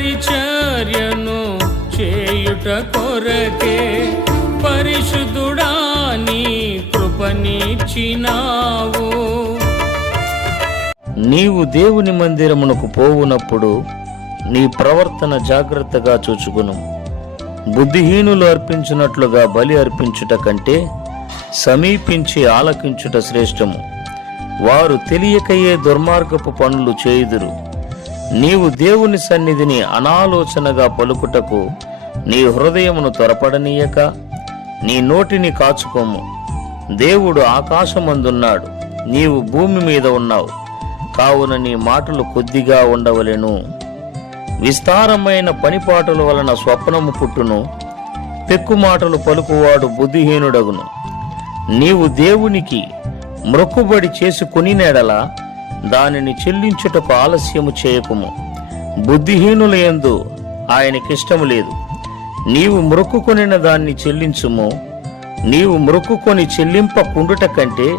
పరిచర్యను చేయుట కొరకే పరిశుద్ధుడా నీ కృపనిచ్చినావు. నీవు దేవుని మందిరమునకు పోవునప్పుడు నీ ప్రవర్తన జాగ్రత్తగా చూచుకును. బుద్ధిహీనులు అర్పించినట్లుగా బలి అర్పించుట కంటే సమీపించి ఆలకించుట శ్రేష్టము. వారు తెలియకయే దుర్మార్గపు పనులు చేయుదురు. నీవు దేవుని సన్నిధిని అనాలోచనగా పలుకుటకు నీ హృదయమును త్వరపడనీయక నీ నోటిని కాచుకోము దేవుడు ఆకాశమందున్నాడు నీవు భూమి మీద ఉన్నావు కావున నీ మాటలు కొద్దిగా ఉండవలెను. విస్తారమైన పనిపాటల వలన స్వప్నము పుట్టును పెక్కుమాటలు పలుకువాడు బుద్ధిహీనుడగును. నీవు దేవునికి మ్రొక్కుబడి చేసుకుని నెడల దానిని చెల్లించుటకు ఆలస్యము చేయకుము. బుద్ధిహీనుల యందు ఆయనకిష్టము లేదు. నీవు మృక్కుకొనిన దాన్ని చెల్లించుము. నీవు మృక్కుకొని చెల్లింపకుండుట కంటే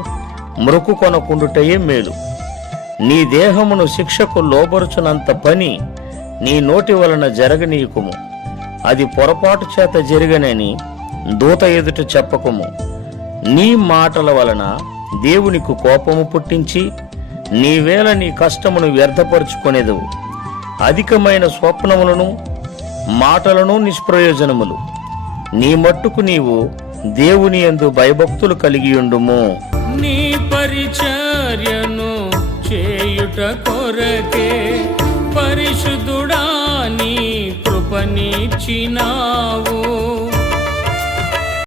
మ్రొక్కుకొనకుండుటయే మేలు. నీ దేహమును శిక్షకు లోబరుచునంత పని నీ నోటి వలన జరగనీయకుము. అది పొరపాటు చేత జరిగనని దూత ఎదుట చెప్పకుము. నీ మాటల వలన దేవునికి కోపము పుట్టించి నీవేళ నీ కష్టమును వ్యర్థపరుచుకొనేదు అధికమైన స్వప్నములను మాటలను నిష్ప్రయోజనములు. నీ మట్టుకు నీవు దేవుని యందు భయభక్తులు కలిగియుండుము నీ పరిచర్యను చేయుట కొరకే పరిశుద్ధుడా నీ కృపనిచ్చినావు.